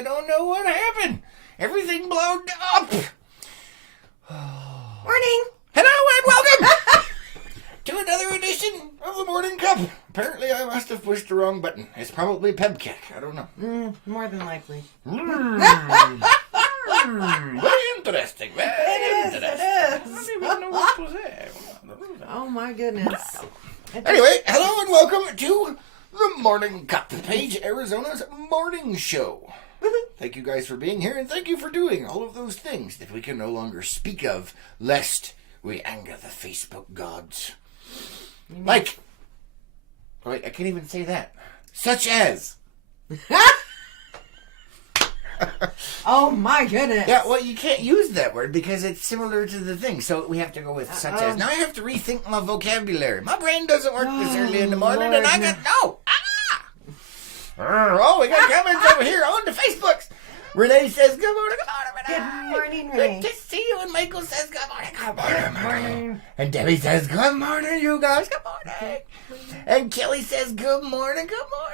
I don't know what happened. Everything blowed up. Morning. Hello and welcome to another edition of the Morning Cup. Apparently I must have pushed the wrong button. It's probably Pebkick. I don't know. More than likely. Very interesting. Very interesting. It is. I don't even know what was that. Oh my goodness. Wow. Anyway, hello and welcome to the Morning Cup, Page, Arizona's morning show. Thank you guys for being here, and thank you for doing all of those things that we can no longer speak of, lest we anger the Facebook gods. Like, wait, I can't even say that. Such as. Oh my goodness. Yeah, well, you can't use that word because it's similar to the thing, so we have to go with such as. Now I have to rethink my vocabulary. My brain doesn't work this early in the morning, Lord, and I got no. Oh, we got comments over here on the Facebooks. Renee says, good morning, Renee. Good morning, Renee. Good to see you. And Michael says, good morning. And Debbie says, good morning, you guys. Good morning. And Kelly says, good morning.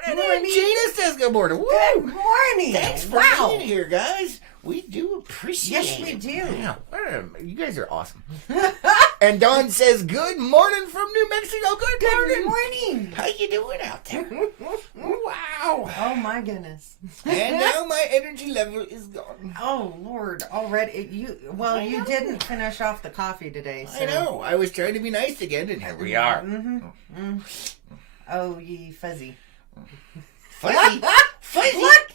And Gina says, good morning. Woo. Good morning. Thanks for being here, guys. We do appreciate it. Yes, we do. Yeah, you guys are awesome. And Dawn says, good morning from New Mexico. Good morning. How you doing out there? Wow. Oh my goodness. And now my energy level is gone. Oh Lord, already you didn't finish off the coffee today. So. I know. I was trying to be nice again, and here we are. Oh, ye fuzzy. Fuzzy? Fuzzy? Look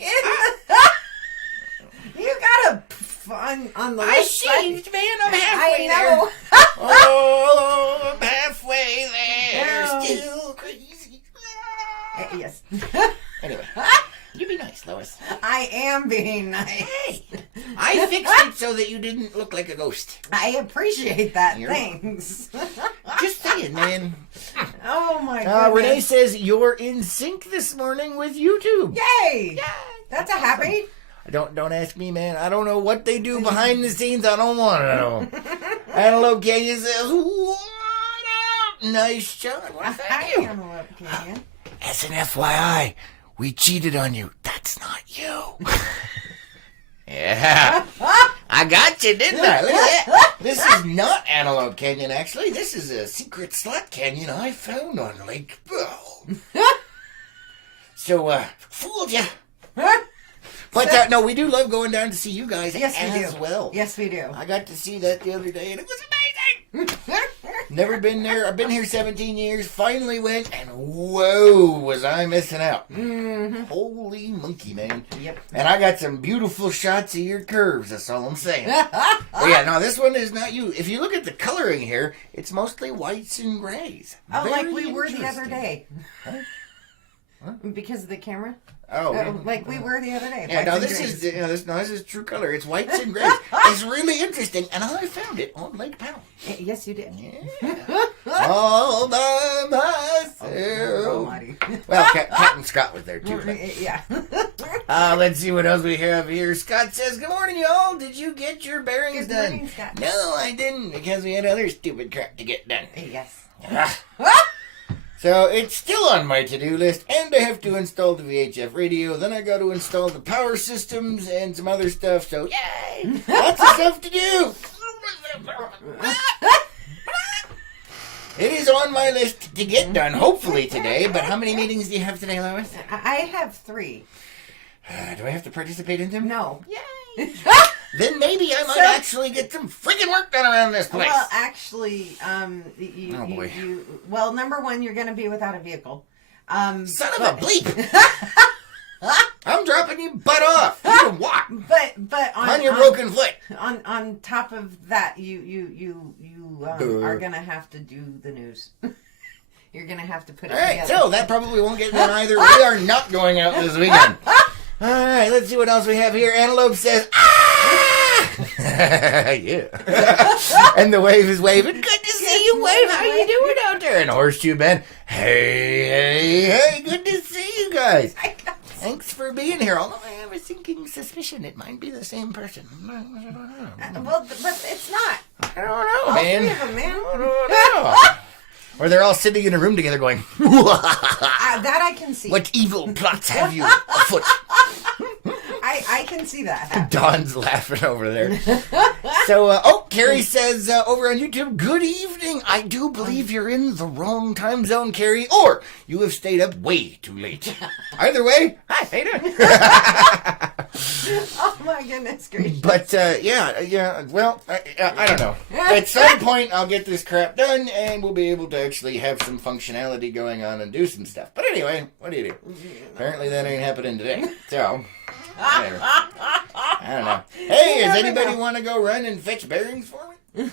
you got a fun on the I shaved, man. I'm halfway I know. there. Oh, I'm halfway there. Oh. Still crazy. Yes. Anyway, you be nice, Lois. I am being nice. Hey, I fixed it so that you didn't look like a ghost. I appreciate that. You're Thanks. Just saying, man. Oh my goodness. Renee says you're in sync this morning with YouTube. Yay! Yeah, That's a happy. Don't ask me, man. I don't know what they do behind the scenes. I don't want to know. Antelope Canyon says, what up? Nice job. Well, thank you. As an FYI, we cheated on you. That's not you. Yeah. I got you, didn't I? Look at that. This is not Antelope Canyon, actually. This is a secret slot canyon I found on Lake Powell. So, fooled you. But no, we do love going down to see you guys as well. Yes, we do. I got to see that the other day, and it was amazing. Never been there. I've been here 17 years. Finally went, and whoa, was I missing out. Mm-hmm. Holy monkey, man. Yep. And I got some beautiful shots of your curves. That's all I'm saying. But yeah, no, this one is not you. If you look at the coloring here, it's mostly whites and grays. Oh, Very like we were the other interesting. day. Huh? Because of the camera? Oh, like we were the other day. yeah, no, this is true color. It's whites and grays. It's really interesting, and I found it on Lake Powell. Yes, you did. Yeah. All by myself. Well, Captain Scott was there too. But. Yeah. Let's see what else we have here. Scott says, good morning, y'all. Did you get your bearings Good done? morning, Scott. No, I didn't, because we had other stupid crap to get done. Yes. So it's still on my to-do list, and I have to install the VHF radio. Then I got to install the power systems and some other stuff. So yay! Lots of stuff to do. It is on my list to get done, hopefully today. But how many meetings do you have today, Lois? I have 3. Do I have to participate in them? No. Yay! Then maybe I might actually get some freaking work done around this place. Well, actually, Oh, boy. well, number 1, you're going to be without a vehicle. Son of a bleep! I'm dropping you butt off. You can walk But on your broken foot. On top of that, you are going to have to do the news. You're going to have to put it All right, together. so that probably won't get done either. We are not going out this weekend. All right, let's see what else we have here. Antelope says, ah! Yeah. And the wave is waving. Good to see you, wave. How you doing out there? And Horseshoe Ben, hey, good to see you guys. Thanks for being here. Although I have a sinking suspicion it might be the same person. Well, but it's not. I don't know, All man. 3 of them, man. I don't know. Or they're all sitting in a room together going, that I can see. what evil plots have you afoot? I can see that happening. Dawn's laughing over there. So, Carrie says over on YouTube, good evening. I do believe you're in the wrong time zone, Carrie, or you have stayed up way too late. Either way, hi, how you doing? Oh my goodness gracious. But, well, I don't know. At some point, I'll get this crap done, and we'll be able to actually have some functionality going on and do some stuff. But anyway, what do you do? Apparently that ain't happening today. So, whatever. I don't know. Hey, does anybody want to go run and fetch bearings for me?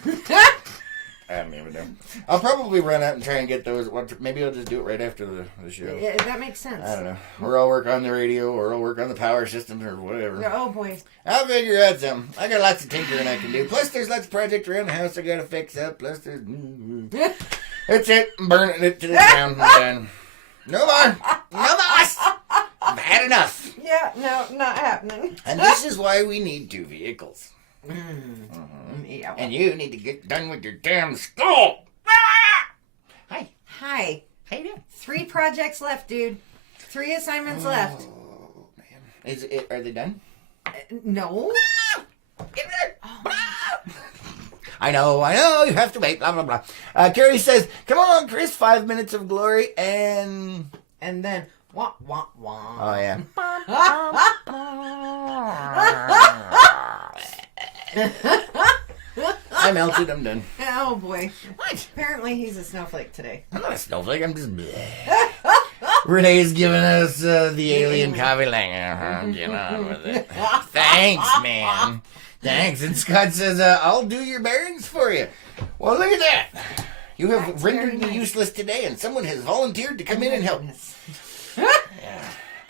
I don't even know. I'll probably run out and try and get those. Maybe I'll just do it right after the show. Yeah, that makes sense. I don't know. Or I'll work on the radio, or I'll work on the power systems, or whatever. Oh, boy. I'll figure out something. I got lots of tinkering I can do. Plus, there's lots of projects around the house I gotta fix up. Plus, there's... That's it. I'm burning it to the ground. I'm done. No more. No more. I've had enough. Yeah, no, not happening. And this is why we need 2 vehicles. Yeah, well. And you need to get done with your damn school. Hi. Hi. How you doing? 3 projects left, dude. 3 assignments left. Oh, man. Are they done? No. Get rid of I know, you have to wait, blah, blah, blah. Carrie says, come on, Chris, 5 minutes of glory, and then, wah, wah, wah. Oh, yeah. I melted, I'm done. Oh, boy. What? Apparently he's a snowflake today. I'm not a snowflake, I'm just bleh. Renee's giving us the alien coffee lang. Get on with it. Thanks, man. Thanks. And Scott says, I'll do your bearings for you. Well, look at that. You have That's rendered me very nice. useless today, and someone has volunteered to come in and help. Yeah.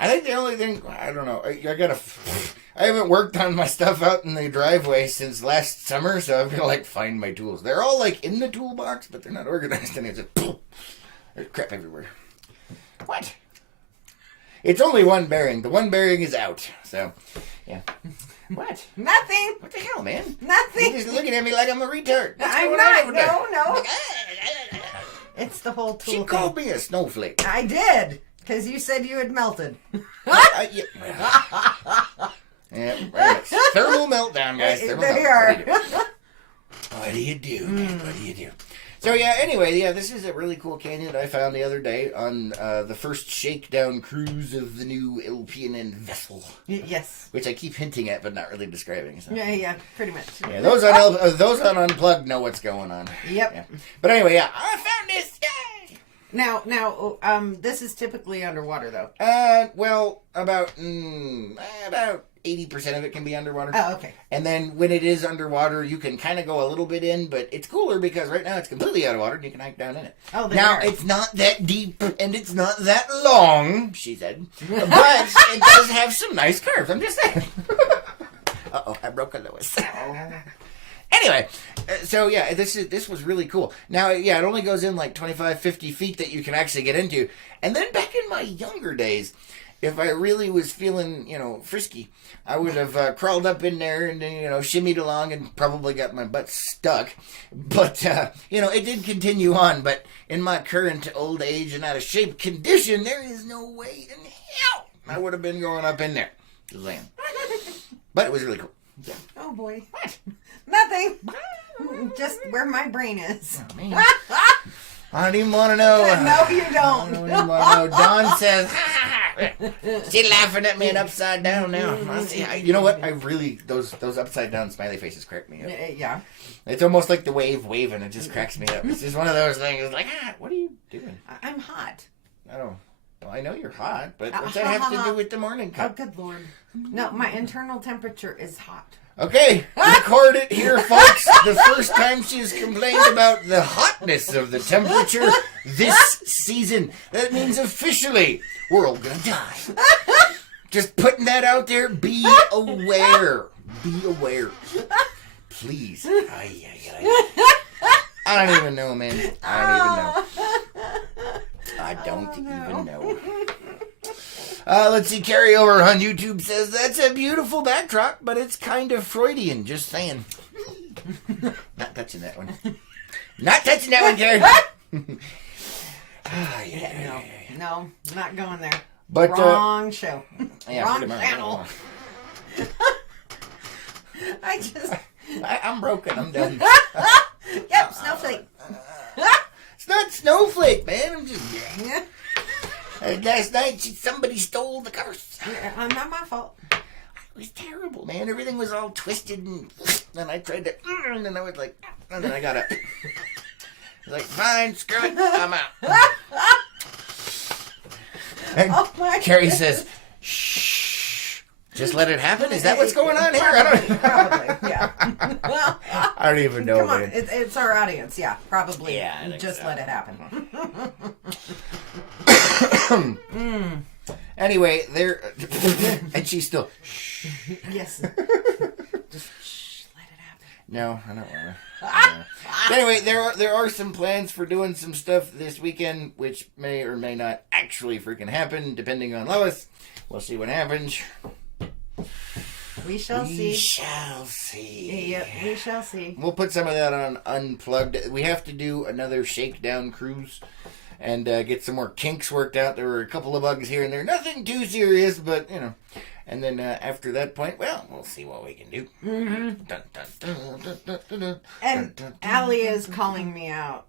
I think the only thing, I don't know, I haven't worked on my stuff out in the driveway since last summer, so I'm going to, find my tools. They're all, in the toolbox, but they're not organized, and it's just, there's crap everywhere. What? It's only one bearing. The one bearing is out, so, yeah. What? Nothing. What the hell, man? Nothing. You're just looking at me like I'm a retard. What's I'm going not. on over there? No. It's the whole tool She thing. called me a snowflake. I did, because you said you had melted. Yeah, right. Thermal meltdown, guys. Thermal There you meltdown. are. What do you do, man? What do you do? So, anyway, this is a really cool canyon I found the other day on the first shakedown cruise of the new LPNN vessel. Yes. Which I keep hinting at, but not really describing. So. Yeah, pretty much. Yeah, those on Unplugged know what's going on. Yep. Yeah. But anyway, I found this. Yay! Now, this is typically underwater, though. Well, about 80% of it can be underwater. Oh, okay. And then when it is underwater, you can kind of go a little bit in, but it's cooler because right now it's completely out of water and you can hike down in it. Oh, now, it's not that deep and it's not that long, she said, but it does have some nice curves. I'm just saying. Uh-oh, I broke a Lewis. Anyway, so this was really cool. Now, it only goes in 25, 50 feet that you can actually get into. And then back in my younger days, if I really was feeling, frisky, I would have crawled up in there and, shimmied along and probably got my butt stuck. But, it did continue on. But in my current old age and out of shape condition, there is no way in hell I would have been going up in there. Just saying. But it was really cool. Yeah. Oh, boy. What? Nothing. Just where my brain is. Oh, man. I don't even want to know. No, you I don't. don't even want to know. Dawn says, she's laughing at me and upside down now. You know what? I really, those upside down smiley faces crack me up. Yeah. It's almost like the waving. It just cracks me up. It's just one of those things what are you doing? I'm hot. Oh, well, I know you're hot, but what's that have to do with the morning Oh, cup? good Lord. No, my internal temperature is hot. Okay, record it here, folks. The first time she's complained about the hotness of the temperature this season. That means officially, we're all gonna die. Just putting that out there. Be aware. Be aware. Please. I don't even know, man. I don't even know. Let's see, Carrie over on YouTube says, that's a beautiful backdrop, but it's kind of Freudian, just saying. Not touching that one. Not touching that one, Carrie. No, not going there. But, Wrong show. Yeah, Wrong pretty much. channel. I'm broken. I'm done. Yep, snowflake. It's not snowflake, man. I'm just. Last night, somebody stole the curse. Not my fault. It was terrible, man. Everything was all twisted, and I tried to, and then I was like, and then I got up. I was like, fine, screw it, I'm out. And Carrie says, shh, just let it happen? Is that what's going on here? Probably, yeah. I don't even know. Come on, it's our audience, yeah, probably. Yeah, I think just so. let it happen. Anyway, there, and she's still, yes. Just shh, let it happen. No, I don't want to. Anyway, there are some plans for doing some stuff this weekend, which may or may not actually freaking happen, depending on Lois. We'll see what happens. We shall see. We shall see. Yeah, we shall see. We'll put some of that on Unplugged. We have to do another shakedown cruise and get some more kinks worked out. There were a couple of bugs here and there. Nothing too serious, but, you know. And then after that point, well, we'll see what we can do. Mm-hmm. Dun, dun, dun, dun, dun, dun, dun, And dun, dun, Allie is calling me out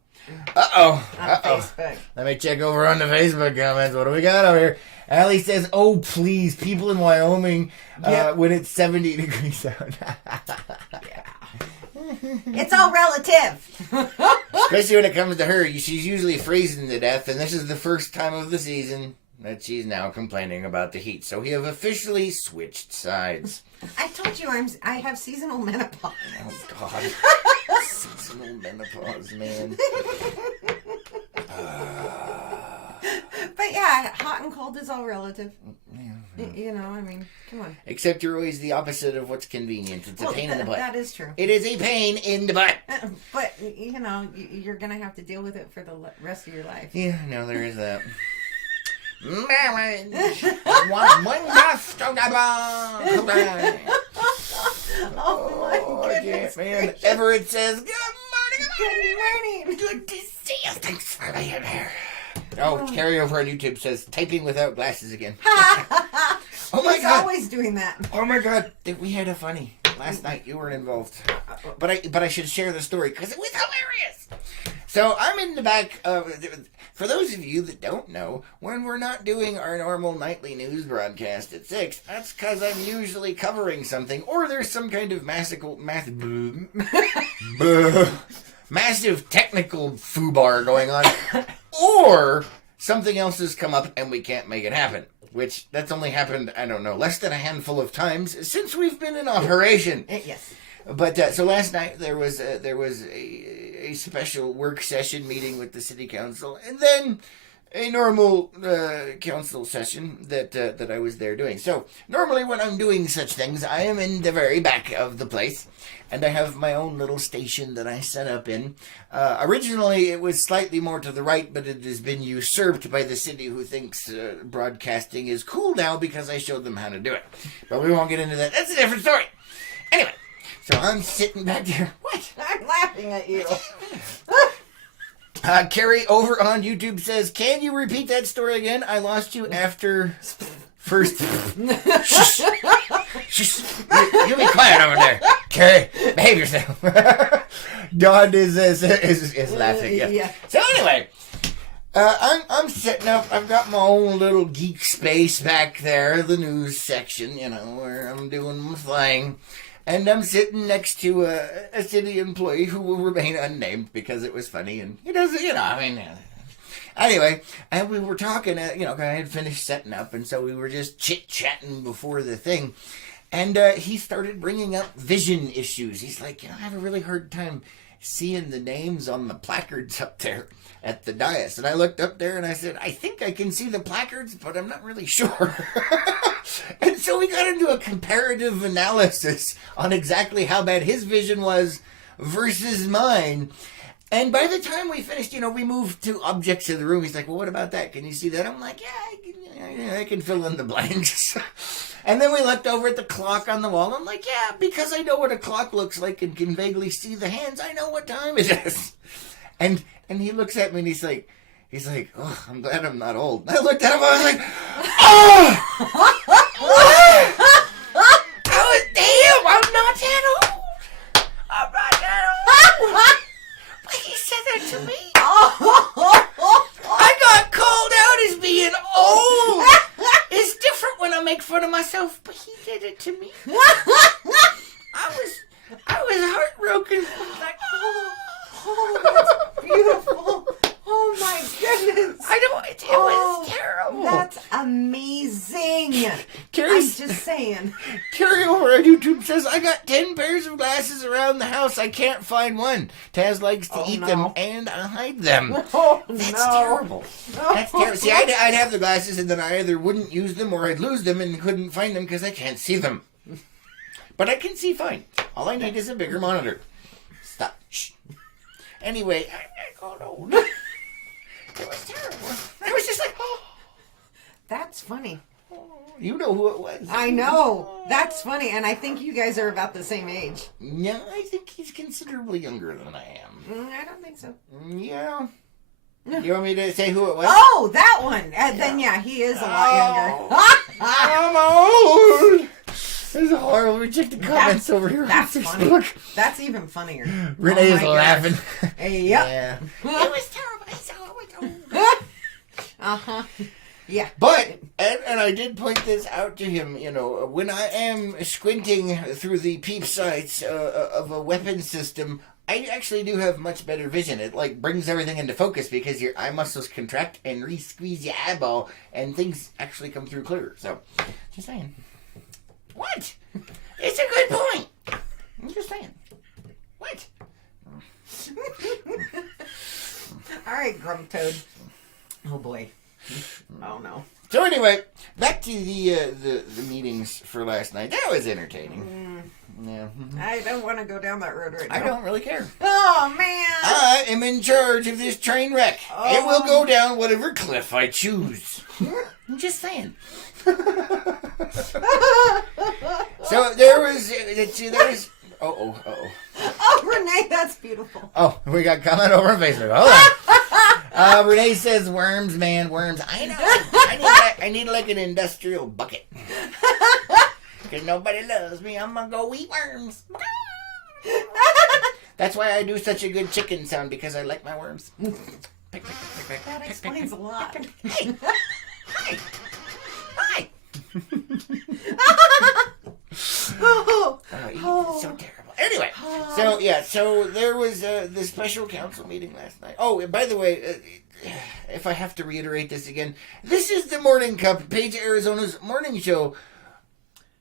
on Facebook. Let me check over on the Facebook comments. What do we got over here? Allie says, oh, please, people in Wyoming, when it's 70 degrees out. It's all relative. Especially when it comes to her. She's usually freezing to death, and this is the first time of the season that she's now complaining about the heat. So we have officially switched sides. I told you I have seasonal menopause. Oh, God. Seasonal menopause, man. But yeah, hot and cold is all relative. Yeah. You know, I mean, come on. Except you're always the opposite of what's convenient. It's a pain in the butt. That is true. It is a pain in the butt. But, you know, you're going to have to deal with it for the rest of your life. Yeah, no, there is that. Marriage. One must of the Oh my goodness. Man, Everett says, good Good morning. Good to see you. Thanks for being here. Oh, Carrie over on YouTube says, typing without glasses again. Oh my He's God. always doing that. Oh my God. We had a funny last night. You weren't involved. But I should share the story because it was hilarious. So I'm in the back of... For those of you that don't know, when we're not doing our normal nightly news broadcast at 6, that's because I'm usually covering something, or there's some kind of massive technical foobar going on, or something else has come up and we can't make it happen. Which, that's only happened, I don't know, less than a handful of times since we've been in operation. Yes. But so last night there was a special work session meeting with the city council, and then a normal council session that I was there doing. So normally when I'm doing such things, I am in the very back of the place, and I have my own little station that I set up in. Originally it was slightly more to the right, but it has been usurped by the city, who thinks broadcasting is cool now because I showed them how to do it. But we won't get into that. That's a different story. Anyway. So I'm sitting back there. What? I'm laughing at you. Carrie over on YouTube says, can you repeat that story again? I lost you after first. Shh. Shh. You be quiet over there. Carrie, behave yourself. Dawn is laughing. Yeah. So anyway, I'm setting up. I've got my own little geek space back there, the news section, you know, where I'm doing my thing. And I'm sitting next to a city employee who will remain unnamed because it was funny, and he doesn't, you know, I mean. Anyway, and we were talking, you know, I had finished setting up, and so we were just chit-chatting before the thing. And he started bringing up vision issues. He's like, you know, I have a really hard time seeing the names on the placards up there at the dais. And I looked up there and I said, I think I can see the placards, but I'm not really sure. And so we got into a comparative analysis on exactly how bad his vision was versus mine. And by the time we finished, you know, we moved to objects in the room. He's like, well, what about that? Can you see that? I'm like, yeah, I can fill in the blanks. And then we looked over at the clock on the wall. I'm like, yeah, because I know what a clock looks like and can vaguely see the hands, I know what time it is. And he looks at me and he's like, oh, I'm glad I'm not old. And I looked at him, I was like, oh! What? I was, damn, I'm not that old. myself, but he did it to me. I was heartbroken. Like, oh, that's beautiful. Oh my goodness. It was terrible. That's amazing. Carrie's, I'm just saying. Carrie over on YouTube says, I got 10 pairs of glasses around the house. I can't find one. Taz likes to eat them and I hide them. Oh, That's no. terrible. No. That's terrible. See, I'd have the glasses and then I either wouldn't use them or I'd lose them and couldn't find them because I can't see them. But I can see fine. All I need is a bigger monitor. Stop. Shh. Anyway, I got old. It was terrible. I was just like, oh. That's funny. You know who it was. I know. That's funny. And I think you guys are about the same age. Yeah, I think he's considerably younger than I am. I don't think so. Yeah. You want me to say who it was? Oh, that one. Then, yeah, he is a lot younger. I'm old. There's a horrible rejected comments over here. That's on funny. Facebook. That's even funnier. Renee is my laughing. gosh. Yep. Yeah. It was terrible. I saw it. Uh-huh. Yeah. But, and I did point this out to him, when I am squinting through the peep sights of a weapon system, I actually do have much better vision. It, brings everything into focus because your eye muscles contract and re-squeeze your eyeball, and things actually come through clearer. So, just saying. What? It's a good point. I'm just saying. What? All right, Grump Toad. Oh, boy. Oh, no. So anyway, back to the meetings for last night. That was entertaining. Yeah. I don't want to go down that road right now. I don't really care. Oh, man. I am in charge of this train wreck. Oh. It will go down whatever cliff I choose. I'm just saying. So there was. Oh. Oh, Renee, that's beautiful. Oh, we got comment over on Facebook. Hold on. Renee says worms, man, worms. I know. I need like an industrial bucket. Because nobody loves me. I'm going to go eat worms. That's why I do such a good chicken sound, because I like my worms. Pick, That explains a lot. Hey. Hi. Hi. Oh, It's so terrible. Anyway, so there was the special council meeting last night. Oh, and by the way, if I have to reiterate this again, this is the Morning Cup, Page, Arizona's morning show.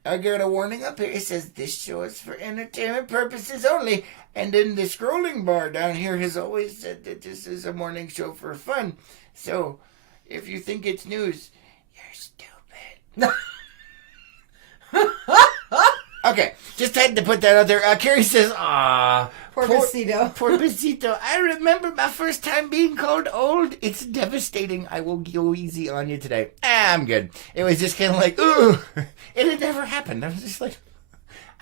I got a warning up here. It says this show is for entertainment purposes only. And in the scrolling bar down here has always said that this is a morning show for fun. So if you think it's news, you're stupid. Okay, just had to put that out there. Carrie says, "Ah, poor Besito. Poor Besito. I remember my first time being called old. It's devastating. I will go easy on you today." I'm good. It was just kind of like, ooh. It had never happened. I was just like,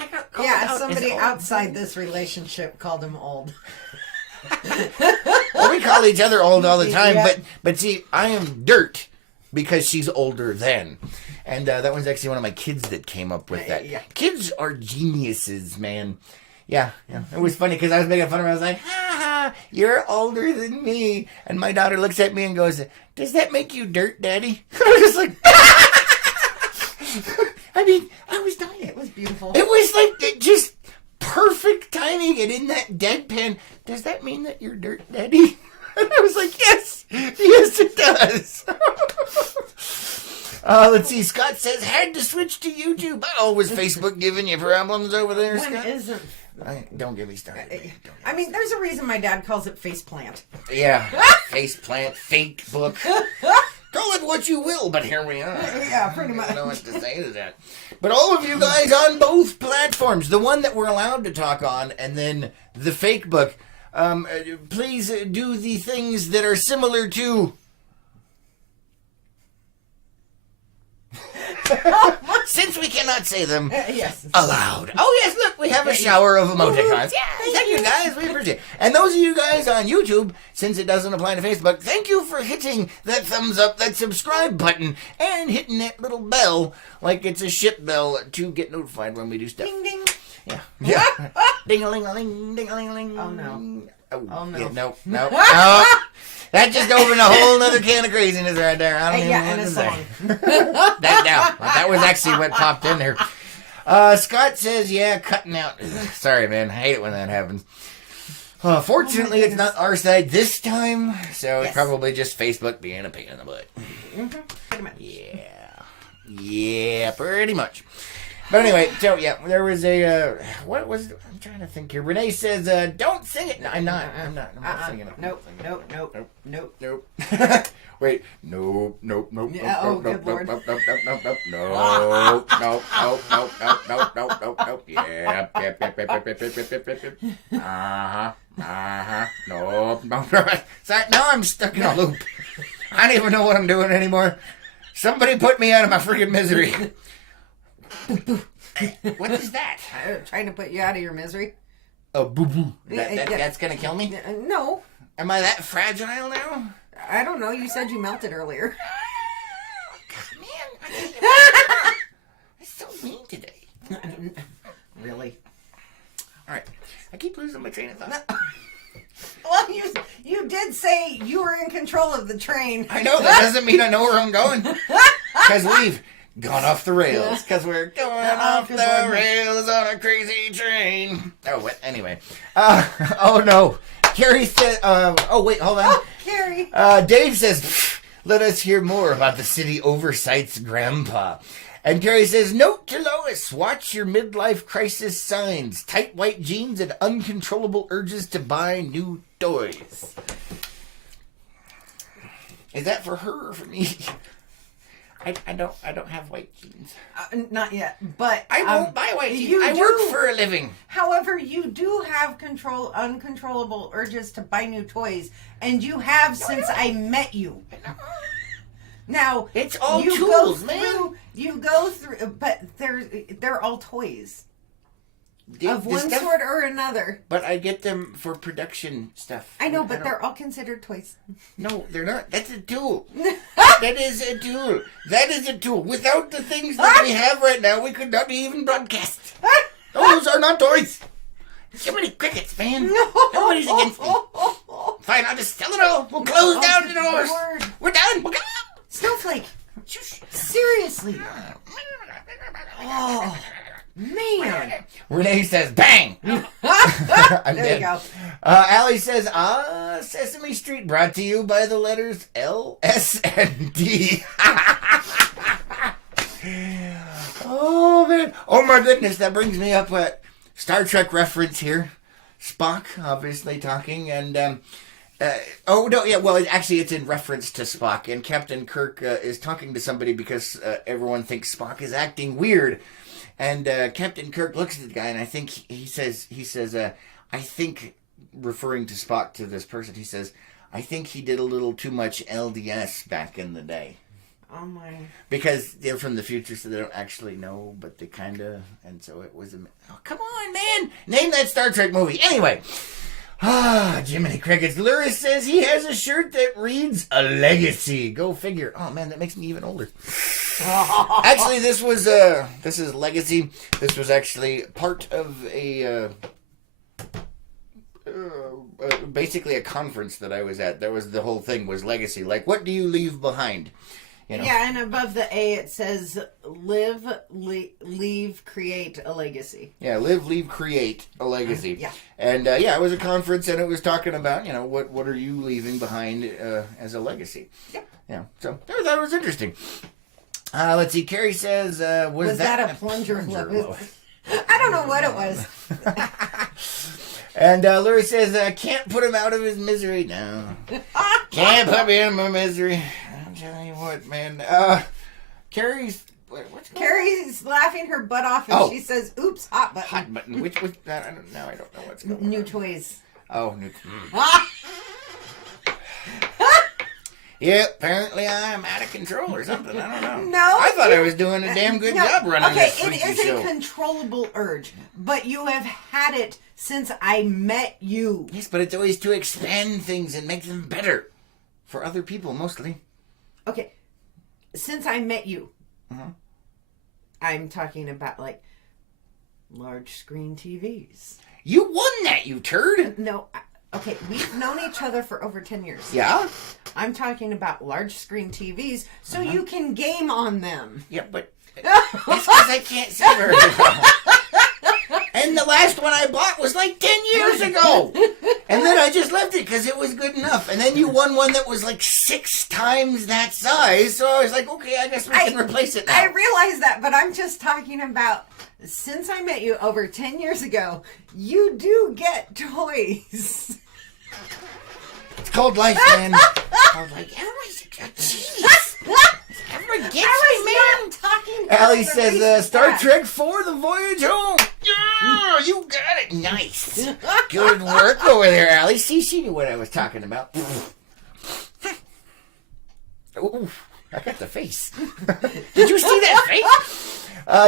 I got called out. Yeah, somebody as outside this relationship called him old. Well, we call each other old all the time, Yeah. but see, I am dirt because she's older than. And that was actually one of my kids that came up with that. Yeah. Kids are geniuses, man. Yeah. It was funny because I was making fun of her. I was like, ha ha, you're older than me. And my daughter looks at me and goes, does that make you dirt, Daddy? I was just like, I mean, I was dying. It was beautiful. It was like just perfect timing. And in that deadpan, does that mean that you're dirt, Daddy? And I was like, yes, it does. Let's see. Scott says, had to switch to YouTube. Oh, was Facebook giving you problems over there, When Scott? isn't? Don't get me started. I mean, there's a reason my dad calls it faceplant. Yeah. Faceplant, fake book. Call it what you will, but here we are. Yeah, pretty much. I don't know what to say to that. But all of you guys on both platforms, the one that we're allowed to talk on, and then the fake book, please do the things that are similar to... Since we cannot say them Yes. aloud. Oh, yes, look, we have a shower of emoticons. Yeah, thank you guys. We appreciate it. And those of you guys on YouTube, since it doesn't apply to Facebook, thank you for hitting that thumbs up, that subscribe button, and hitting that little bell like it's a ship bell to get notified when we do stuff. Ding, ding. Yeah. Ding-a-ling-a-ling, ding-a-ling-a-ling. Oh, no. Oh, Oh, no. yeah, no. That just opened a whole other can of craziness right there. I don't even know and what a to say. song. That was actually what popped in there. Scott says, yeah, cutting out. Sorry, man. I hate it when that happens. Fortunately, it's not our side this time, so it's probably just Facebook being a pain in the butt. Mm-hmm. Pretty much. Yeah, pretty much. But anyway, so yeah, there was a, what was, I'm trying to think here. Renee says, don't sing it. No, I'm not singing it. Nope. Wait, nope. Yeah, oh, good Lord. Nope. Yep. Nope. Sorry, now I'm stuck in a loop. I don't even know what I'm doing anymore. Somebody put me out of my freaking misery. What is that? I'm trying to put you out of your misery. Oh, boo-boo. That's gonna kill me? No. Am I that fragile now? I don't know. You said you melted earlier. God, man. It's so mean today. Really? All right. I keep losing my train of thought. Well, you did say you were in control of the train. I know. That doesn't mean I know where I'm going. Because we've gone off the rails. Because we're going off the rails on a crazy train. Oh, what? Anyway. Oh, no. Carrie said, oh, wait, hold on. Oh, Carrie. Dave says, let us hear more about the city oversights grandpa. And Carrie says, note to Lois, watch your midlife crisis signs. Tight white jeans and uncontrollable urges to buy new toys. Is that for her or for me? I don't have white jeans. Not yet, but I won't buy white jeans. I work for a living. However, you do have uncontrollable urges to buy new toys, and you have since I met you. Now it's all tools, man. You go through, but they're all toys. Of one sort or another. But I get them for production stuff. I know, but they're all considered toys. No, they're not. That's a tool. That is a tool. That is a tool. Without the things that we have right now, we could not even broadcast. Those are not toys. Too many crickets, man. Nobody's against me. Fine, I'll just tell it all. We'll close down the doors. We're done. We're gone. Snowflake. Seriously. Oh. Man. Renee says, bang! There you go. Allie says, Sesame Street brought to you by the letters L, S, and D. Oh, man. Oh, my goodness. That brings me up a Star Trek reference here. Spock, obviously, talking. And, actually, it's in reference to Spock. And Captain Kirk is talking to somebody because everyone thinks Spock is acting weird. And Captain Kirk looks at the guy, and I think he says, I think, referring to Spock to this person, he says, I think he did a little too much LDS back in the day. Oh, my. Because they're from the future, so they don't actually know, but they kind of, and so it was, oh, come on, man. Name that Star Trek movie. Anyway. Jiminy Crickets. Luris says he has a shirt that reads a legacy. Go figure. Oh man, that makes me even older. Actually, this is legacy. This was actually part of a basically a conference that I was at. That was the whole thing was legacy. Like, what do you leave behind? You know? Yeah, and above the A it says live, leave, create a legacy. Yeah, live, leave, create a legacy. Yeah. And it was a conference, and it was talking about, what are you leaving behind as a legacy? Yeah. Yeah. So I thought it was interesting. Let's see. Carrie says, was that a plunger flow? I don't know what it was. And Larry says, can't put him out of his misery. No. Can't put me in my misery. I'm telling you what, man. Carrie's laughing her butt off, and she says, "Oops, hot button." Hot button. Which I don't know what's going on. New toys. Oh, new. Yeah, apparently I'm out of control or something. I don't know. No. I thought I was doing a damn good job running this freaky show. Okay, it is a controllable urge, but you have had it since I met you. Yes, but it's always to expand things and make them better. For other people, mostly. Okay, since I met you, uh-huh. I'm talking about, like, large screen TVs. You won that, you turd! No, Okay, we've known each other for over 10 years. Yeah? I'm talking about large screen TVs, so you can game on them. Yeah, but it's because I can't see very well. And the last one I bought was like 10 years ago. And then I just left it because it was good enough. And then you won one that was like 6 times that size. So I was like, okay, I guess we can replace it now. I realize that, but I'm just talking about since I met you over 10 years ago, you do get toys. It's called life, man. It's called life. Jeez. Never gets me, man. Allie says, Star Trek 4, The Voyage Home. Yeah, you got it. Nice. Good work over there, Allie. See, she knew what I was talking about. Ooh, I got the face. Did you see that face?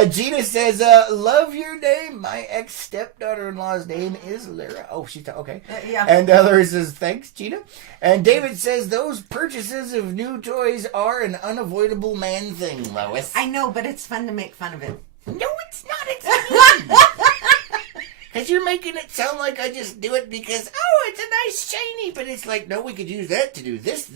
Gina says, love your name. My ex-stepdaughter-in-law's name is Lyra. Oh, she's okay. Yeah. And Lyra says, thanks, Gina. And David says, those purchases of new toys are an unavoidable man thing, Lois. I know, but it's fun to make fun of it. No, it's not. It's fun. Because you're making it sound like I just do it because, oh, it's a nice shiny. But it's like, no, we could use that to do this,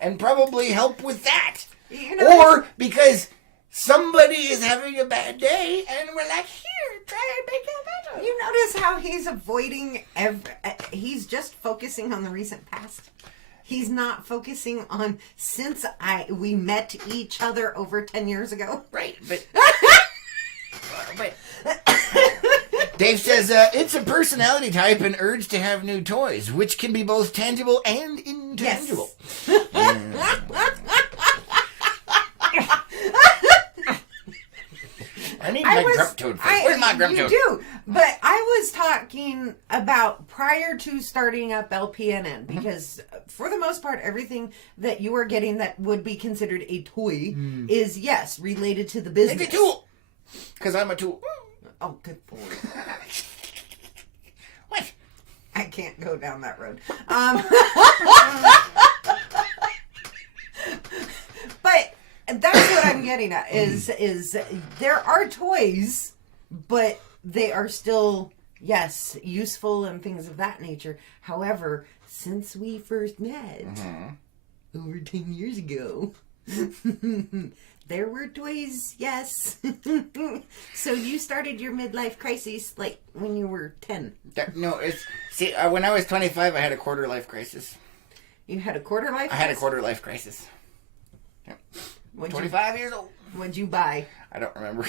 and probably help with that. You know, or because somebody is having a bad day, and we're like, here, try and make it better. you notice how he's avoiding, he's just focusing on the recent past. He's not focusing on since we met each other over 10 years ago. Right, but... but Dave says, it's a personality type and urge to have new toys, which can be both tangible and intangible. Yes. I need my grump toad face. Where's my grump toad? You do, but I was talking about prior to starting up LPNN, because for the most part, everything that you are getting that would be considered a toy is, yes, related to the business. It's a tool. Because I'm a tool. Oh, good lord. What? I can't go down that road. But that's what I'm getting at is there are toys, but they are still, yes, useful and things of that nature. However, since we first met over 10 years ago, there were toys, yes. So you started your midlife crisis like when you were 10. No, when I was 25, I had a quarter life crisis. You had a quarter life crisis? I had a quarter life crisis. Yep. 25 years old. What'd you buy? I don't remember.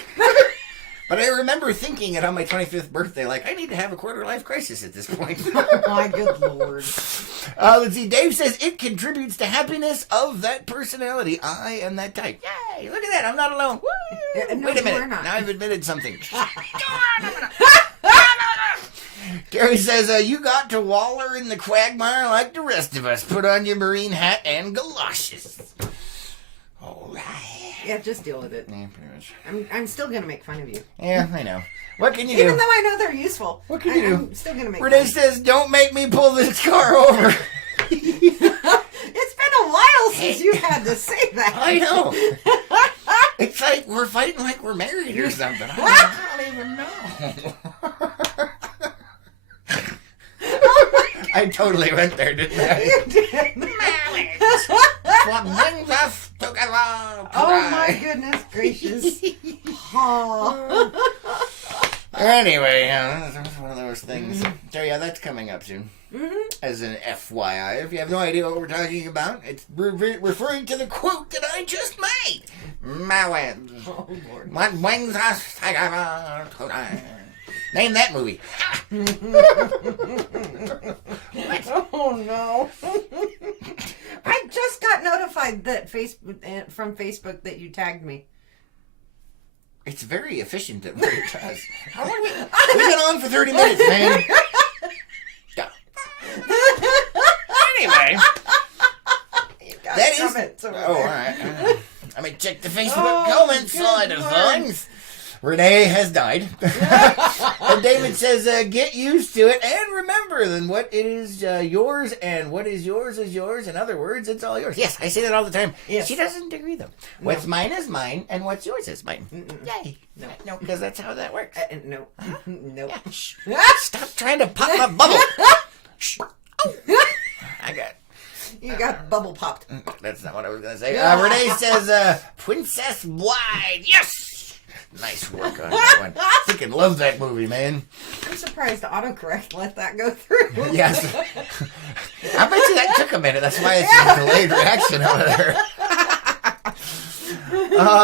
But I remember thinking it on my 25th birthday, like, I need to have a quarter life crisis at this point. My good lord. Let's see. Dave says, it contributes to happiness of that personality. I am that type. Yay! Look at that. I'm not alone. Woo! No, Wait a minute. we're not. Now I've admitted something. Gary says, you got to waller in the quagmire like the rest of us. Put on your marine hat and galoshes. All right. Yeah, just deal with it. Yeah, pretty much. I'm still gonna make fun of you. Yeah, I know. What can you do? Even though I know they're useful. What can you do? I'm still gonna make Renee fun. says, don't make me pull this car over. It's been a while since you had to say that. I know. It's like we're fighting like we're married or something. I don't even know. I totally went there, didn't I? You did. Marriage. What brings us together. Oh my goodness gracious. Aw. Anyway, that's one of those things. So yeah, that's coming up soon. As an FYI, if you have no idea what we're talking about, it's referring to the quote that I just made. Marriage. Oh Lord. What brings us together tonight? Name that movie. Oh no. I just got notified that from Facebook that you tagged me. It's very efficient at what it does. How long we've been on for 30 minutes, man. Anyway. That is... Oh, all right. Let me check the Facebook comment side of things. Renee has died. And David says, get used to it and remember then what is yours and what is yours is yours. In other words, it's all yours. Yes, I say that all the time. Yes. She doesn't agree though. What's mine is mine and what's yours is mine. Yay. No, because that's how that works. No. No. Yeah. Stop trying to pop my bubble. I got. You got bubble popped. That's not what I was going to say. Renee says, Princess Bride. Yes! Nice work on that one. Freaking love that movie, man. I'm surprised autocorrect let that go through. Yes. I bet you that took a minute. That's why it's a delayed reaction over there.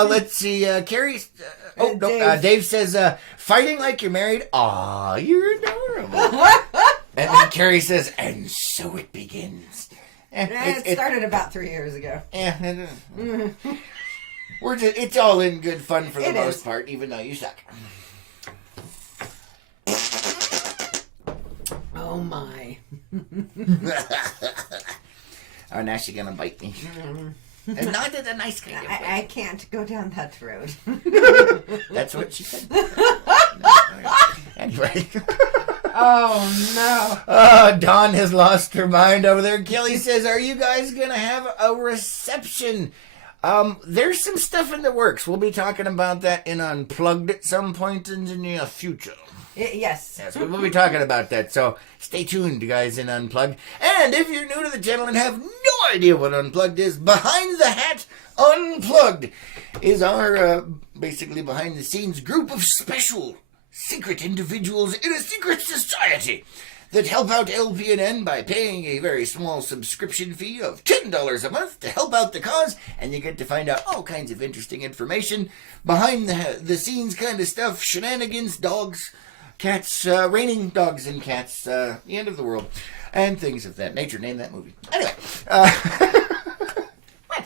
Let's see. Carrie. Dave says, fighting like you're married. Aw, you're adorable. And then Carrie says, and so it begins. It started about 3 years ago. Yeah. It's all in good fun for the most part, even though you suck. Oh my. Oh, now she's gonna bite me. And not in a nice kind of way. I can't go down that road. That's what she said. Anyway. Oh no. Dawn has lost her mind over there. Kelly says, are you guys gonna have a reception? There's some stuff in the works. We'll be talking about that in Unplugged at some point in the near future. Yes. Yes, we will be talking about that, so stay tuned, guys, in Unplugged. And if you're new to the channel and have no idea what Unplugged is, Behind the Hat Unplugged is our, basically behind-the-scenes group of special, secret individuals in a secret society that help out LPNN by paying a very small subscription fee of $10 a month to help out the cause, and you get to find out all kinds of interesting information, behind-the-scenes kind of stuff, shenanigans, dogs, cats, raining dogs and cats, the end of the world, and things of that nature. Name that movie. Anyway, what?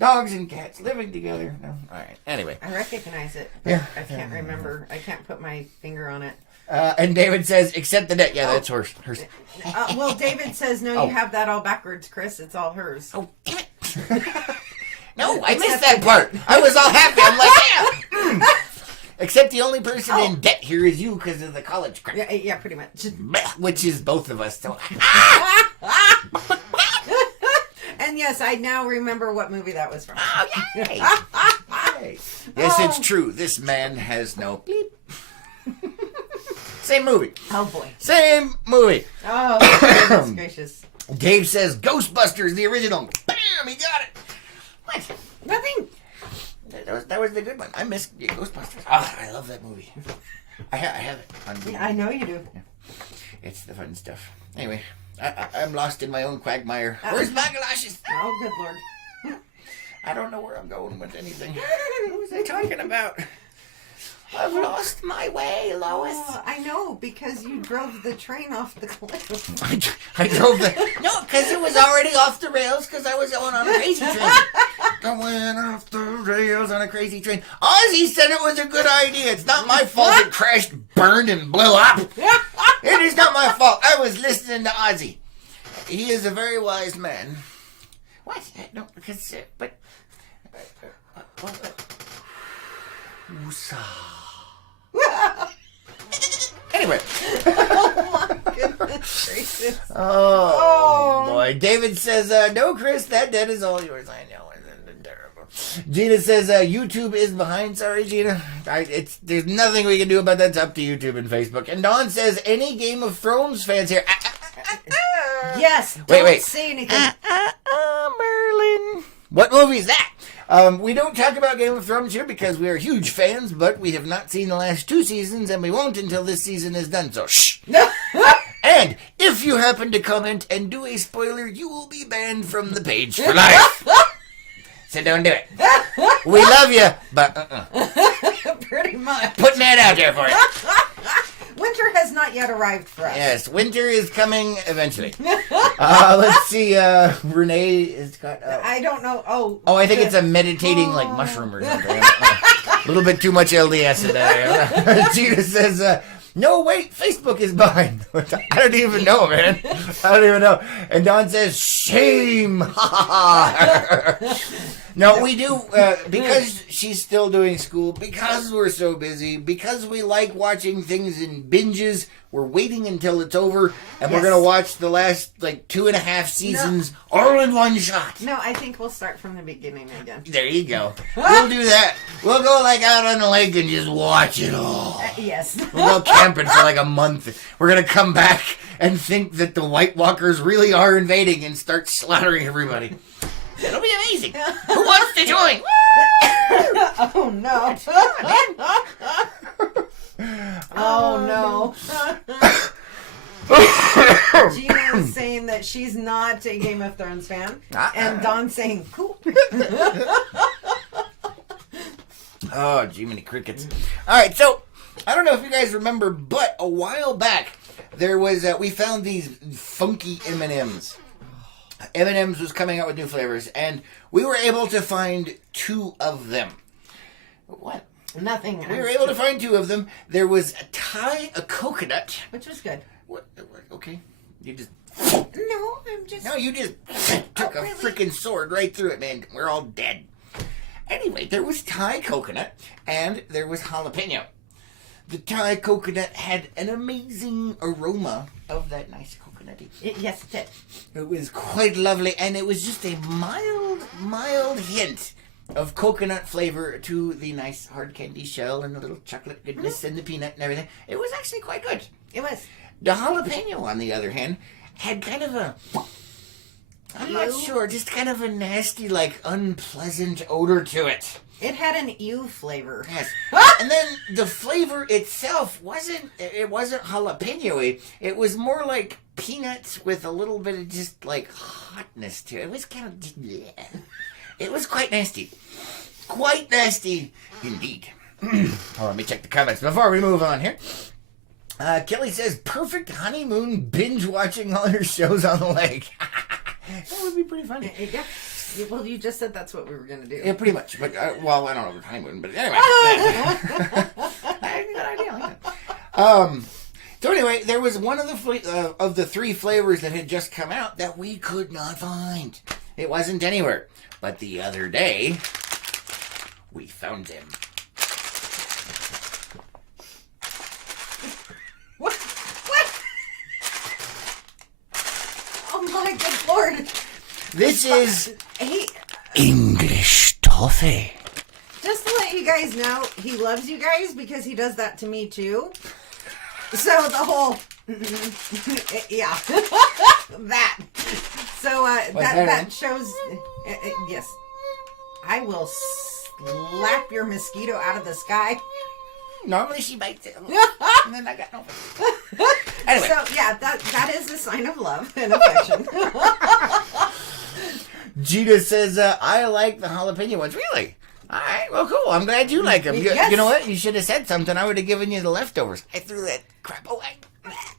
Dogs and cats living together. No? All right. Anyway. I recognize it. Yeah. I can't remember. I can't put my finger on it. And David says, accept the debt. Yeah, that's hers. Well, David says, no, you have that all backwards, Chris. It's all hers. Oh, damn it. No, I missed that part. I was all happy. I'm like, yeah. Except the only person in debt here is you because of the college crap. Yeah, pretty much. Which is both of us. So. And yes, I now remember what movie that was from. Oh, yay. Yay. Yes, it's true. This man has no bleep. Same movie. Oh, boy. Same movie. Oh, goodness gracious. Dave says Ghostbusters, the original. Bam, he got it. What? Nothing. That was the good one. I miss Ghostbusters. Oh, I love that movie. I have it on DVD. I know you do. Yeah. It's the fun stuff. Anyway, I'm lost in my own quagmire. Where's my galoshes? Oh, good Lord. I don't know where I'm going with anything. What was I talking about? I've lost my way, Lois. Oh, I know, because you drove the train off the cliff. I drove the... No, because it was already off the rails because I was going on a crazy train. Going off the rails on a crazy train. Ozzy said it was a good idea. It's not my fault it crashed, burned, and blew up. It is not my fault. I was listening to Ozzy. He is a very wise man. What? No, because... But... Woosah. Anyway. Oh my goodness gracious. Oh boy. David says, no, Chris, that debt is all yours. I know. It's terrible. Gina says, YouTube is behind. Sorry, Gina. There's nothing we can do about that. It's up to YouTube and Facebook. And Dawn says, any Game of Thrones fans here? Yes. Wait. Say anything. Merlin. What movie is that? We don't talk about Game of Thrones here because we are huge fans, but we have not seen the last 2 seasons, and we won't until this season is done, so shh. And if you happen to comment and do a spoiler, you will be banned from the page for life. So don't do it. We love you, but Pretty much. Putting that out there for you. Winter has not yet arrived for us. Yes, winter is coming eventually. Let's see. Renee has got. I don't know. Oh, I think it's a meditating like mushroom or something. A little bit too much LDS in there. Gina says, no, wait, Facebook is behind. I don't even know, man. I don't even know. And Don says, shame. No, we do, because she's still doing school, because we're so busy, because we like watching things in binges, we're waiting until it's over, and we're going to watch the last, 2.5 seasons all in one shot. No, I think we'll start from the beginning again. There you go. We'll do that. We'll go, out on the lake and just watch it all. Yes. We'll go camping for, a month. We're going to come back and think that the White Walkers really are invading and start slaughtering everybody. It'll be amazing. Who wants to join? Oh, no. Oh, no. Gina is saying that she's not a Game of Thrones fan. And Dawn's saying, cool. Oh, gee, many crickets. All right, so I don't know if you guys remember, but a while back, there was, we found these funky M&Ms. M&M's was coming out with new flavors, and we were able to find 2 of them. What? Nothing. We were able to find 2 of them. There was a coconut. Which was good. What? Okay. You just... No, I'm just... No, you just took a freaking sword right through it, man. We're all dead. Anyway, there was Thai coconut, and there was jalapeno. The Thai coconut had an amazing aroma of that nice coconut. Yes, it did. It was quite lovely, and it was just a mild hint of coconut flavor to the nice hard candy shell and the little chocolate goodness and the peanut and everything. It was actually quite good. It was. The jalapeno, on the other hand, had kind of a... I'm not sure, just kind of a nasty, unpleasant odor to it. It had an ew flavor. Yes. And then the flavor itself wasn't jalapeno-y. It was more like peanuts with a little bit of just hotness to it. It was kind of... It was quite nasty. Quite nasty indeed. Let me check the comments before we move on here. Kelly says, perfect honeymoon binge watching all your shows on the lake. That would be pretty funny. Yeah. Well, you just said that's what we were going to do. Yeah, pretty much. But, I don't know the honeymoon, but anyway. Good idea. So anyway, there was one of the 3 flavors that had just come out that we could not find. It wasn't anywhere. But the other day, we found them. What? Oh my good Lord. This is English toffee. Just to let you guys know, he loves you guys because he does that to me too. So the whole, yeah, that. So that shows, yes, I will slap your mosquito out of the sky. Normally she bites it, and then I got no. Anyway, so yeah, that is a sign of love and affection. Gita says, I like the jalapeno ones. Really? All right, well, cool. I'm glad you like them. Yes. You know what? You should have said something. I would have given you the leftovers. I threw that crap away.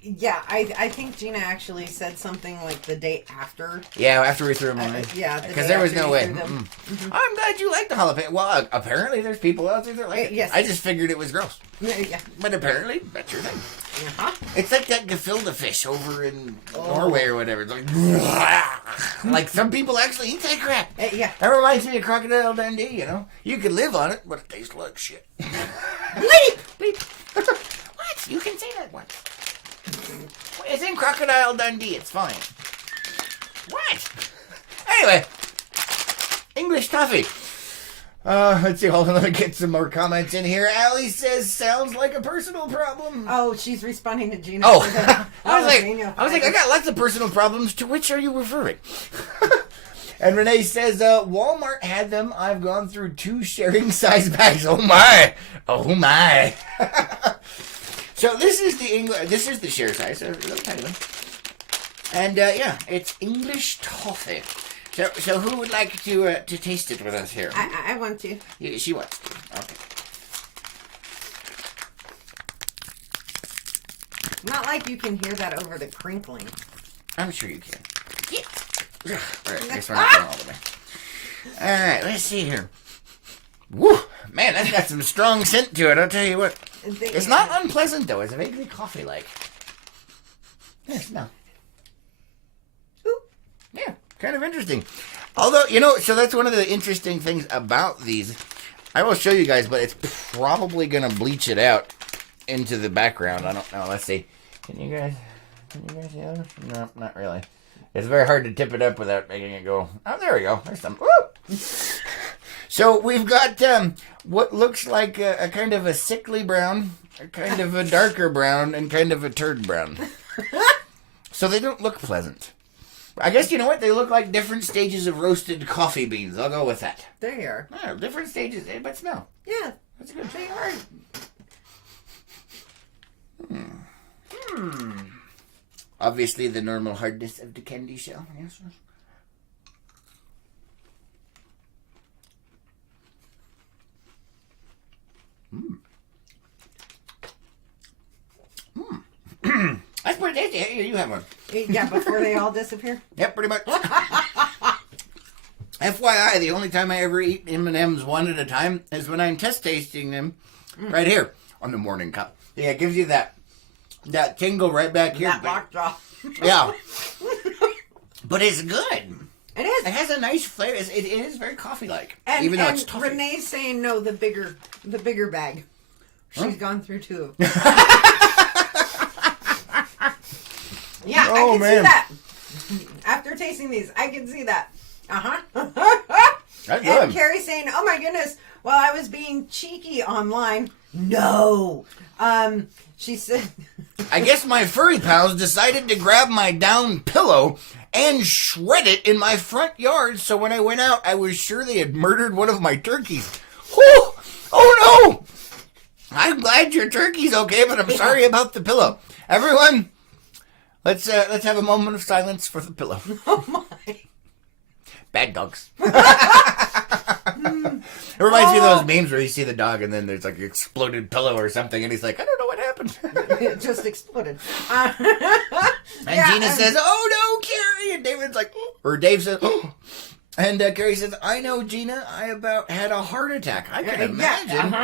Yeah, I think Gina actually said something the day after. Yeah, after we threw them away. Yeah. Because there was no way. Mm-hmm. I'm glad you like the jalapeno. Well, apparently there's people out there that like it. Yes. I just figured it was gross. Yeah. But apparently, that's your thing. Uh-huh. It's like that gefilte fish over in Norway or whatever. Like some people actually eat that crap. Yeah. That reminds me of Crocodile Dundee, you know? You can live on it, but it tastes like shit. Bleep! Bleep. What? You can say that once. It's in Crocodile Dundee. It's fine. What? Anyway. English toffee. Let's see. Hold on. Let me get some more comments in here. Allie says, sounds like a personal problem. Oh, she's responding to Gina. Oh. I was like, I got lots of personal problems. To which are you referring? And Renee says, Walmart had them. I've gone through 2 sharing size bags. Oh my. Oh my. So this is the share size, a little tiny one. And yeah, it's English toffee. So who would like to taste it with us here? I want to. Yeah, she wants to. Okay. Not like you can hear that over the crinkling. I'm sure you can. Yeah. Alright, I guess we're not going all the way. Alright, let's see here. Woo! Man, that's got some strong scent to it, I'll tell you what. It's not unpleasant, though. It's vaguely coffee-like. Yeah, smell. Ooh. Yeah, kind of interesting. Although, so that's one of the interesting things about these. I will show you guys, but it's probably going to bleach it out into the background. I don't know. Let's see. Can you guys see those? No, not really. It's very hard to tip it up without making it go. Oh, there we go. There's some. Woo! So we've got what looks like a kind of a sickly brown, a kind of a darker brown, and kind of a turd brown. So they don't look pleasant. I guess you know what? They look like different stages of roasted coffee beans. I'll go with that. There you are. Oh, different stages, but smell. Yeah, That's good. they are. Obviously, the normal hardness of the candy shell. Yes. That's pretty tasty. Here, you have one. Yeah, before they all disappear. Yep, pretty much. FYI, the only time I ever eat M&Ms one at a time is when I'm test tasting them right here on the morning cup. Yeah, it gives you that tingle right back here. That lockjaw. Yeah. But it's good. It is. It has a nice flavor. It is very coffee-like, And, even though and it's toffee. Renee's saying no, the bigger bag. She's gone through two. Yeah, Oh, I can man. see that. After tasting these, I can see that. That's And good. Carrie's saying, "Oh my goodness!" While I was being cheeky online, no. She said, I guess my furry pals decided to grab my down pillow and shred it in my front yard, so when I went out, I was sure they had murdered one of my turkeys. Whew! Oh no! I'm glad your turkey's okay, but I'm sorry about the pillow. Everyone, let's have a moment of silence for the pillow. "Oh my." Bad dogs. It reminds me of those memes where you see the dog and then there's like an exploded pillow or something, and he's like, I don't know what happened. It just exploded. And Gina says, "Oh no, Carrie!" And David's like, or Dave says, "Oh." And Carrie says, "I know, Gina. I about had a heart attack. I can imagine."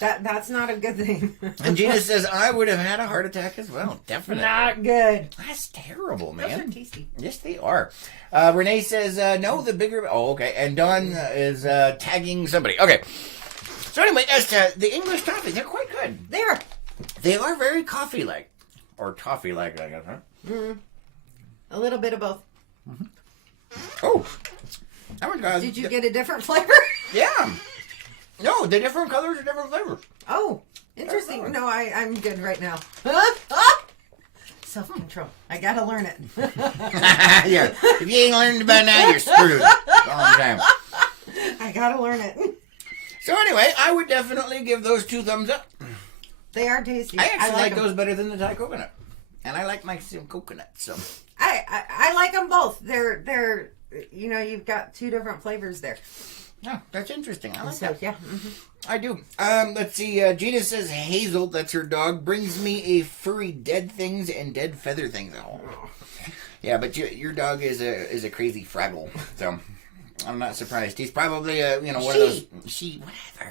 That's not a good thing. And Gina says, "I would have had a heart attack as well. Definitely." Not good. That's terrible, Those man. are tasty. Yes, they are. Renee says, "No, the bigger." Oh, okay. And Dawn is tagging somebody. Okay. So anyway, as to the English toffee, they're quite good. There. They are very coffee-like, or toffee-like, I guess, huh? A little bit of both. Oh, that one got. Did you get a different flavor? Yeah. No, the different colors are different flavors. Oh, interesting. No, I'm good right now. Self-control. I gotta learn it. Yeah. If you ain't learned about now, you're screwed. Long time. I gotta learn it. So anyway, I would definitely give those 2 thumbs up. They are tasty. I actually like them. those better than the Thai coconut. And I like my coconut, so. I like them both. They're you've got 2 different flavors there. Yeah, that's interesting. I like So, that. yeah. I do. Let's see. Gina says Hazel, that's her dog, brings me a furry dead things and dead feather things. Oh. Yeah, but your dog is a crazy Fraggle, so I'm not surprised. He's probably one of those whatever.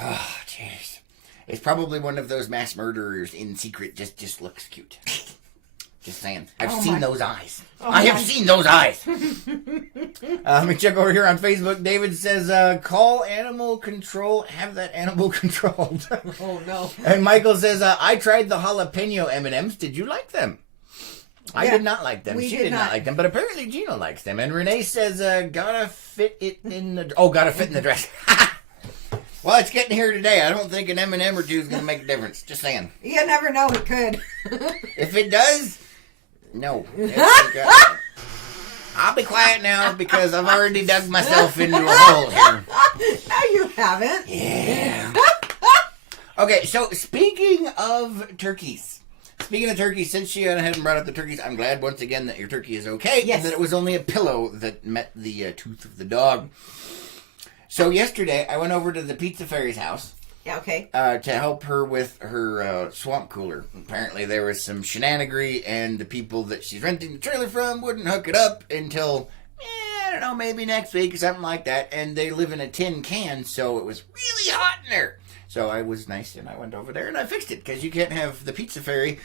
Oh, jeez. It's probably one of those mass murderers in secret. Just looks cute. Just saying. I've seen those eyes. I have seen those eyes. Let me check over here on Facebook. David says, call animal control. Have that animal controlled. Oh, no. And Michael says, I tried the jalapeno M&Ms. Did you like them? I did not like them. She did not like them. But apparently Gina likes them. And Renee says, gotta fit in the dress. Well, it's getting here today. I don't think an M&M or 2 is going to make a difference. Just saying. You never know. It could. If it does... No. I'll be quiet now because I've already dug myself into a hole here. No, you haven't. Yeah. Okay, so speaking of turkeys, since she hadn't brought up the turkeys, I'm glad once again that your turkey is okay. Yes. And that it was only a pillow that met the tooth of the dog. So yesterday, I went over to the Pizza Fairy's house. Yeah, okay. To help her with her swamp cooler. Apparently there was some shenanigery, and the people that she's renting the trailer from wouldn't hook it up until, I don't know, maybe next week or something like that. And they live in a tin can, so it was really hot in there. So I was nice, and I went over there, and I fixed it, because you can't have the Pizza Fairy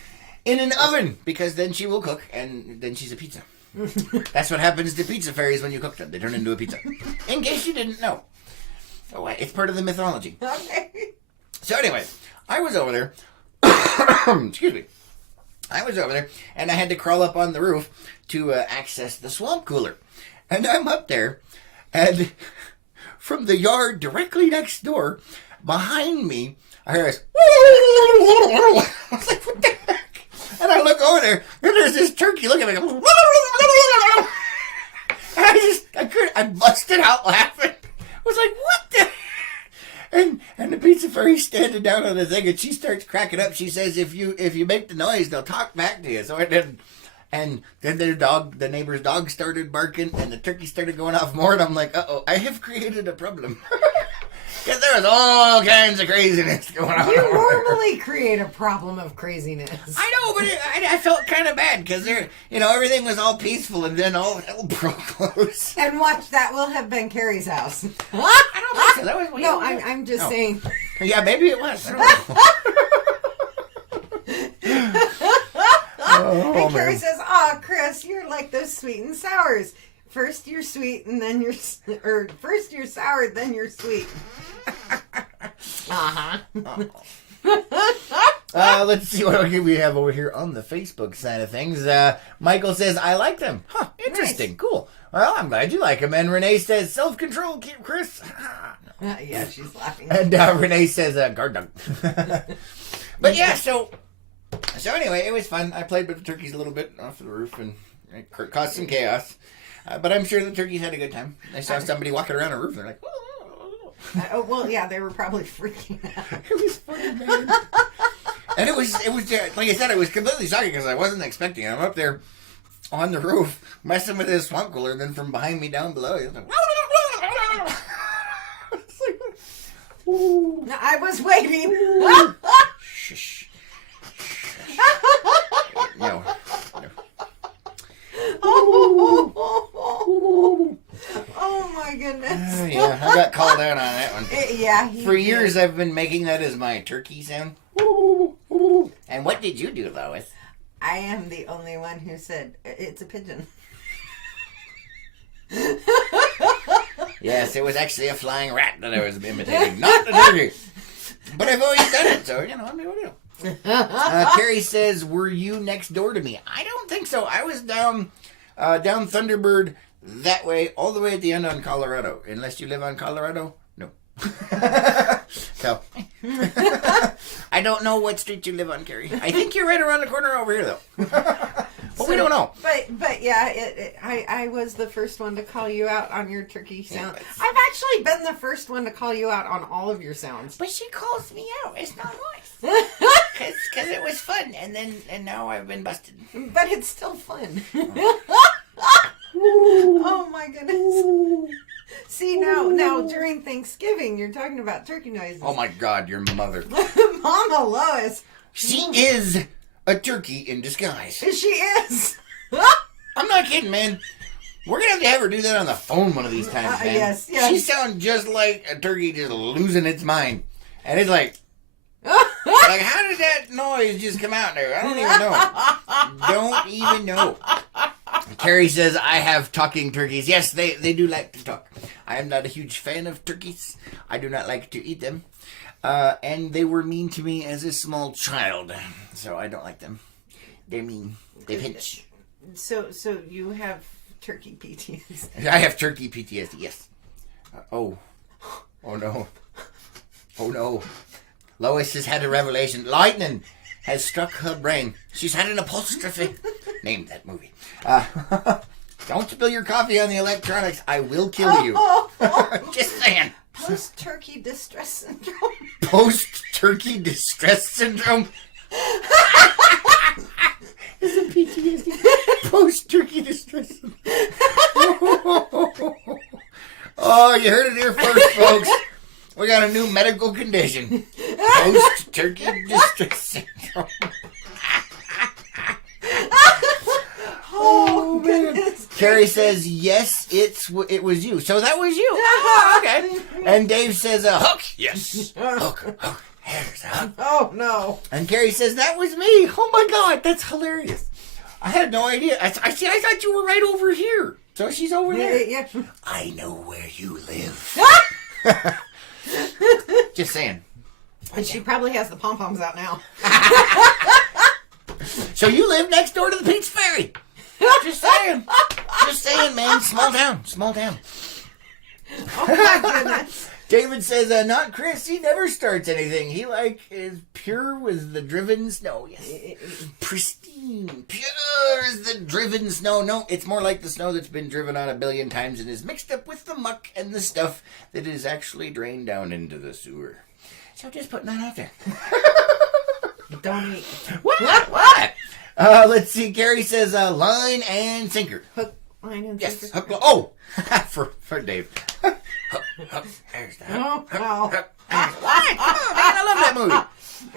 in an oven, because then she will cook, and then she's a pizza. That's what happens to pizza fairies when you cook them. They turn into a pizza. In case you didn't know. Oh, it's part of the mythology. Okay. So anyway, I was over there. Excuse me. I was over there, and I had to crawl up on the roof to access the swamp cooler. And I'm up there, and from the yard directly next door, behind me, I hear this. I was like, what the heck? And I look over there, and there's this turkey looking at me. And I busted out laughing. I was like, what the? And the pizza fairy's standing down on the thing, and she starts cracking up. She says, if you make the noise, they'll talk back to you. So then the neighbor's dog started barking, and the turkey started going off more, and I'm like, uh-oh, I have created a problem. Because there was all kinds of craziness going on. You normally create a problem of craziness. I know, but I felt kind of bad because everything was all peaceful, and then all hell broke loose. And watch, that will have been Carrie's house. I don't think so. That was no, I'm just saying. Yeah, maybe it was. I don't know. And Carrie says, Chris, you're like those sweet and sours. First you're sweet, and then first you're sour, then you're sweet. Let's see what we have over here on the Facebook side of things. Michael says, I like them. Huh, interesting. Nice. Cool. Well, I'm glad you like them. And Renee says, self-control, Chris. Yeah, she's laughing. And Renee says, guard dog. But yeah, so anyway, it was fun. I played with the turkeys a little bit off the roof, and it caused some chaos. But I'm sure the turkeys had a good time. They saw somebody walking around a roof. They're like, oh, well, yeah, they were probably freaking out. It was funny, man. And it was like I said, it was completely shocking because I wasn't expecting it. I'm up there on the roof messing with this swamp cooler, and then from behind me down below, it was like, I was waiting. Shh. No. Oh my goodness. Yeah, I got called out on that one. Yeah. For years I've been making that as my turkey sound. And what did you do, Lois? I am the only one who said it's a pigeon. Yes, it was actually a flying rat that I was imitating, not the turkey. But I've always done it, so I'm no deal. Carrie says, were you next door to me? I don't think so. I was down Thunderbird that way, all the way at the end on Colorado. Unless you live on Colorado? No. So, I don't know what street you live on, Carrie. I think you're right around the corner over here, though. But we don't know. But yeah, I was the first one to call you out on your turkey sound. Yeah, I've actually been the first one to call you out on all of your sounds. But she calls me out. It's not nice. Because it was fun, and now I've been busted. But it's still fun. Oh my goodness. See, now during Thanksgiving, you're talking about turkey noises. Oh my God, your mother. Mama Lois. She is a turkey in disguise. She is. I'm not kidding, man. We're going to have her do that on the phone one of these times, man. Yes. She sounds just like a turkey just losing its mind. And it's like, how did that noise just come out there? I don't even know. Carrie says, I have talking turkeys. Yes, they do like to talk. I am not a huge fan of turkeys. I do not like to eat them. And they were mean to me as a small child. So I don't like them. They're mean. They pinch. So you have turkey PTSD. I have turkey PTSD, yes. Oh no. Oh no. Lois has had a revelation. Lightning has struck her brain. She's had an apostrophe. Named that movie. Don't spill your coffee on the electronics. I will kill you. Just saying. Post-turkey distress syndrome. Post-turkey distress syndrome? It's a PTSD. Post-turkey distress syndrome. Oh, you heard it here first, folks. We got a new medical condition. Post-turkey distress syndrome. Oh, goodness. Carrie says, yes, it was you. So that was you. Oh, okay. And Dave says, hook. Yes. Hook. There's a hook. Oh, no. And Carrie says, that was me. Oh, my God. That's hilarious. I had no idea. I thought you were right over here. So she's over there. Yeah. I know where you live. Just saying. And she probably has the pom-poms out now. So you live next door to the Peach Fairy. Just saying. Just saying, man. Small town. Small town. Oh my goodness. David says, not Chris. He never starts anything. He is pure with the driven snow. Yes. Pristine. Pure as the driven snow. No, it's more like the snow that's been driven on 1 billion times and is mixed up with the muck and the stuff that is actually drained down into the sewer. So just putting that out there. Don't eat. What? Let's see. Gary says, line and sinker. Hook, line, and Yes. sinker. Hook, oh, for Dave. Hook, there's that. Oh, well. What? Come on, man. I love that movie.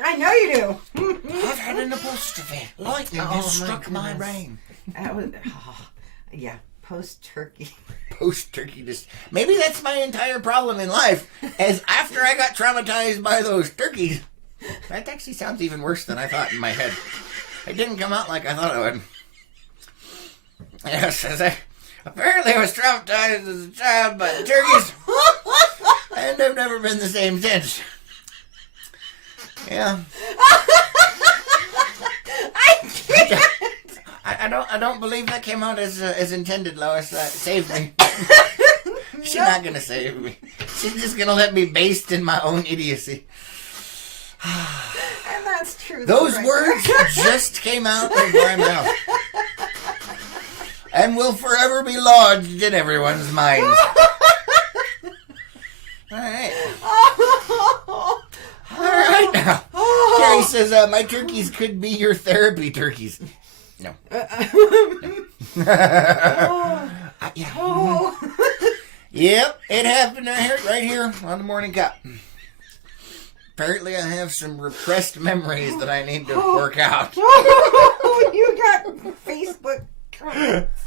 I know you do. I've had an apostrophe. Lightning has struck my brain. That was, yeah, post-turkey. Post-turkey. Maybe that's my entire problem in life. As after I got traumatized by those turkeys, that actually sounds even worse than I thought in my head. It didn't come out like I thought it would. Yes, apparently I was traumatized as a child by the turkeys, and I've never been the same since. Yeah. I can't. I don't believe that came out as intended, Lois. Save me. She's not gonna save me. She's just gonna let me baste in my own idiocy. And that's true. Those right words just came out of my mouth. And will forever be lodged in everyone's minds. Alright. Alright now. Carrie says, my turkeys could be your therapy turkeys. No. Yeah. Yep, it happened right here on the morning cup. Apparently I have some repressed memories that I need to work out. You got Facebook comments.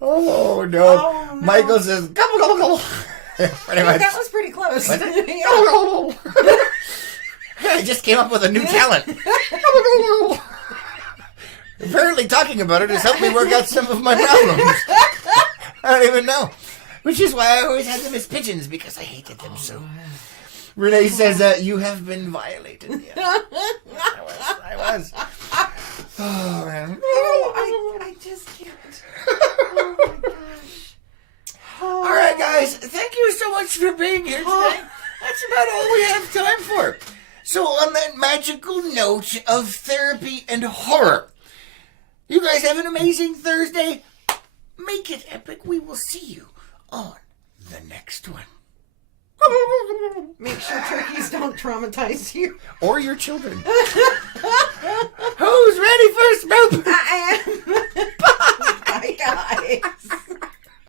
Oh, no. Oh, no. Michael says, gobble, gobble, gobble. Pretty much. That was pretty close. Was it? I just came up with a new talent. Apparently talking about it has helped me work out some of my problems. I don't even know. Which is why I always had them as pigeons, because I hated them so. Renee says, you have been violated. Yeah. I was. Oh, man. Oh, I just can't. Oh, my gosh. Oh. All right, guys. Thank you so much for being here today. That's about all we have time for. So on that magical note of therapy and horror, you guys have an amazing Thursday. Make it epic. We will see you on the next one. Make sure turkeys don't traumatize you. Or your children. Who's ready for smoke? I am. Bye, guys.